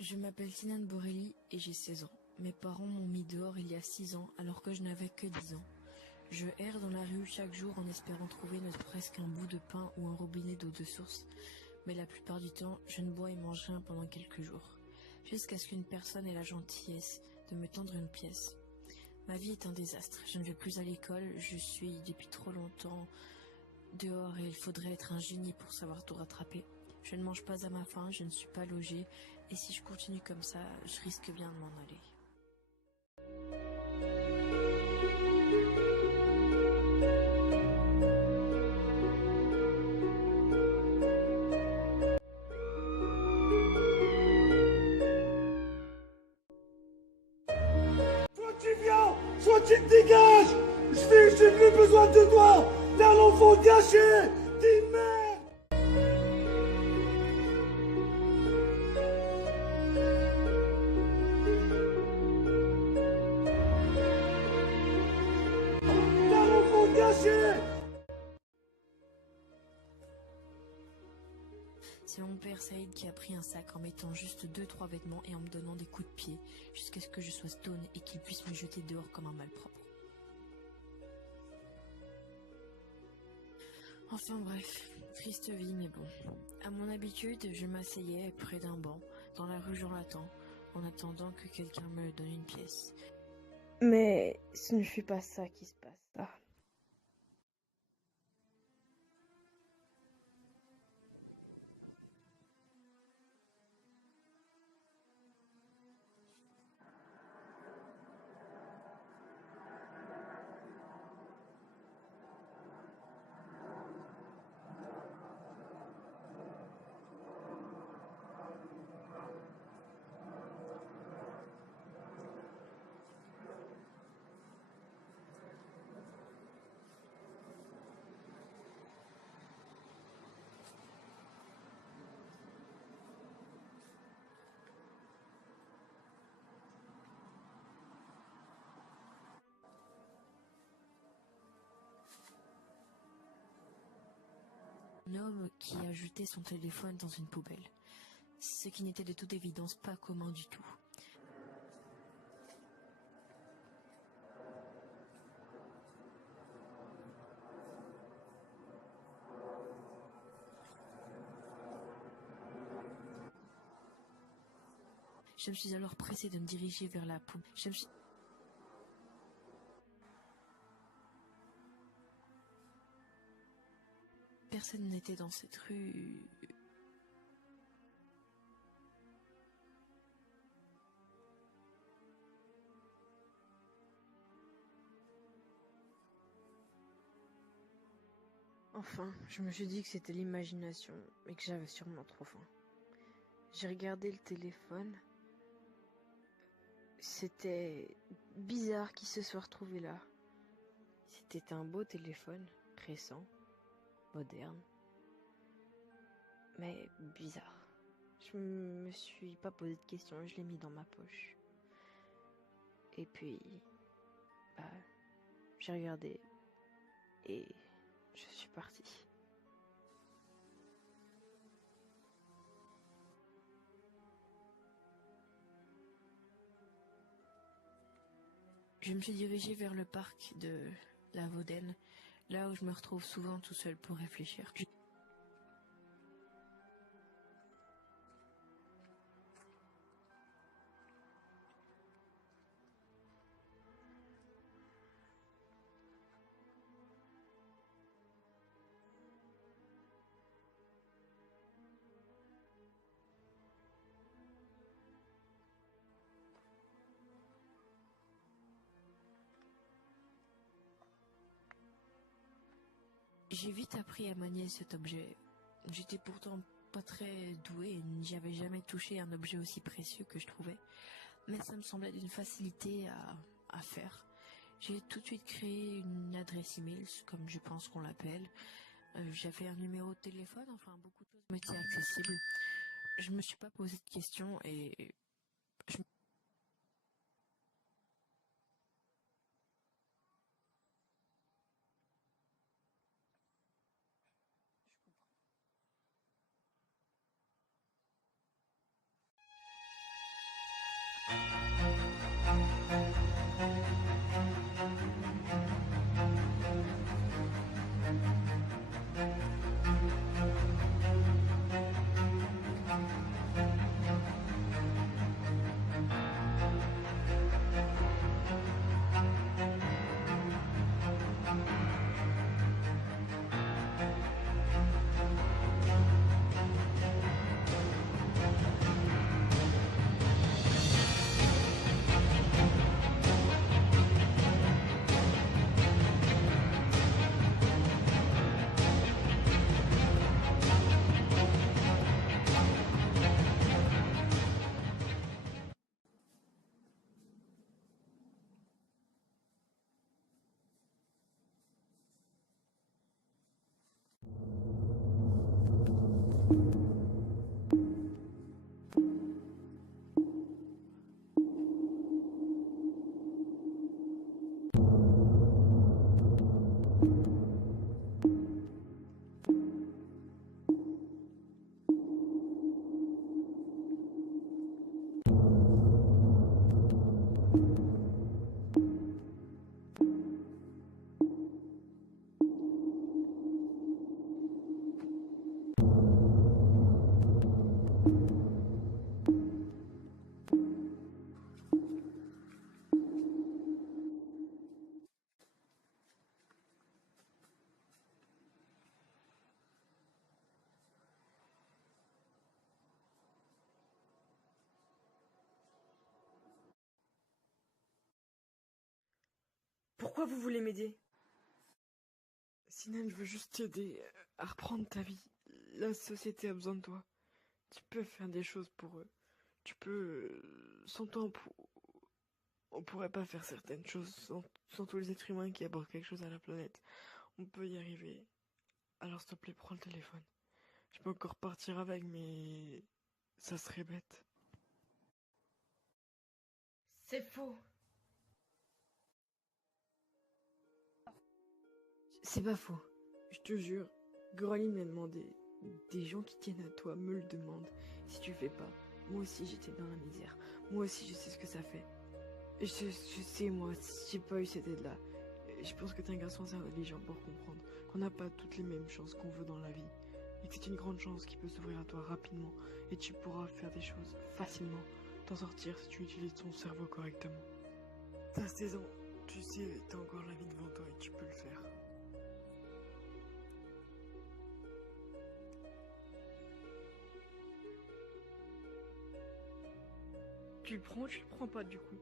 Je m'appelle Tinane Borelli et j'ai 16 ans. Mes parents m'ont mis dehors il y a 6 ans alors que je n'avais que 10 ans. Je erre dans la rue chaque jour en espérant trouver ne serait-ce qu'un bout de pain ou un robinet d'eau de source. Mais la plupart du temps, je ne bois et mange rien pendant quelques jours. Jusqu'à ce qu'une personne ait la gentillesse de me tendre une pièce. Ma vie est un désastre. Je ne vais plus à l'école. Je suis depuis trop longtemps dehors et il faudrait être un génie pour savoir tout rattraper. Je ne mange pas à ma faim, je ne suis pas logée. Et si je continue comme ça, je risque bien de m'en aller. Soit tu viens, soit tu te dégages. J'ai plus besoin de toi. T'es un enfant gâché. T'es une merde. T'es un enfant gâché. C'est mon père Saïd qui a pris un sac en mettant juste 2-3 vêtements et en me donnant des coups de pied jusqu'à ce que je sois stone et qu'il puisse me jeter dehors comme un malpropre. Enfin bref, triste vie mais bon. À mon habitude, je m'asseyais près d'un banc, dans la rue Jean Latin, en attendant que quelqu'un me donne une pièce. Mais ce ne fut pas ça qui se passe là. Un homme qui a jeté son téléphone dans une poubelle, ce qui n'était de toute évidence pas commun du tout. Je me suis alors pressée de me diriger vers la poubelle. Personne n'était dans cette rue. Enfin, je me suis dit que c'était l'imagination et que j'avais sûrement trop faim. J'ai regardé le téléphone. C'était bizarre qu'il se soit retrouvé là. C'était un beau téléphone, récent, moderne, mais bizarre. Je me suis pas posé de questions, je l'ai mis dans ma poche. Et puis, bah, j'ai regardé et je suis partie. Je me suis dirigée vers le parc de la Vaudenne, là où je me retrouve souvent tout seul pour réfléchir. J'ai vite appris à manier cet objet. J'étais pourtant pas très douée et n'y avais jamais touché un objet aussi précieux que je trouvais. Mais ça me semblait d'une facilité à faire. J'ai tout de suite créé une adresse email, comme je pense qu'on l'appelle. J'avais un numéro de téléphone, enfin beaucoup de choses m'étaient accessibles. Je me suis pas posé de questions et je Pourquoi vous voulez m'aider? Sinan, je veux juste t'aider à reprendre ta vie. La société a besoin de toi. Tu peux faire des choses pour eux. Tu peux... Sans toi, on pourrait pas faire certaines choses. Sans tous les êtres humains qui apportent quelque chose à la planète. On peut y arriver. Alors s'il te plaît, prends le téléphone. Je peux encore partir avec, mais... ça serait bête. C'est faux. C'est pas faux. Je te jure, Coralie me l'a demandé. Des gens qui tiennent à toi me le demandent. Si tu fais pas, moi aussi j'étais dans la misère. Moi aussi je sais ce que ça fait. Et je sais, moi, si j'ai pas eu cette aide-là. Je pense que t'es un garçon assez intelligent pour comprendre qu'on n'a pas toutes les mêmes chances qu'on veut dans la vie. Et que c'est une grande chance qui peut s'ouvrir à toi rapidement. Et tu pourras faire des choses facilement. T'en sortir si tu utilises ton cerveau correctement. T'as 16 ans, tu sais, t'as encore la vie devant toi et tu peux le faire. Tu le prends ou tu le prends pas du coup?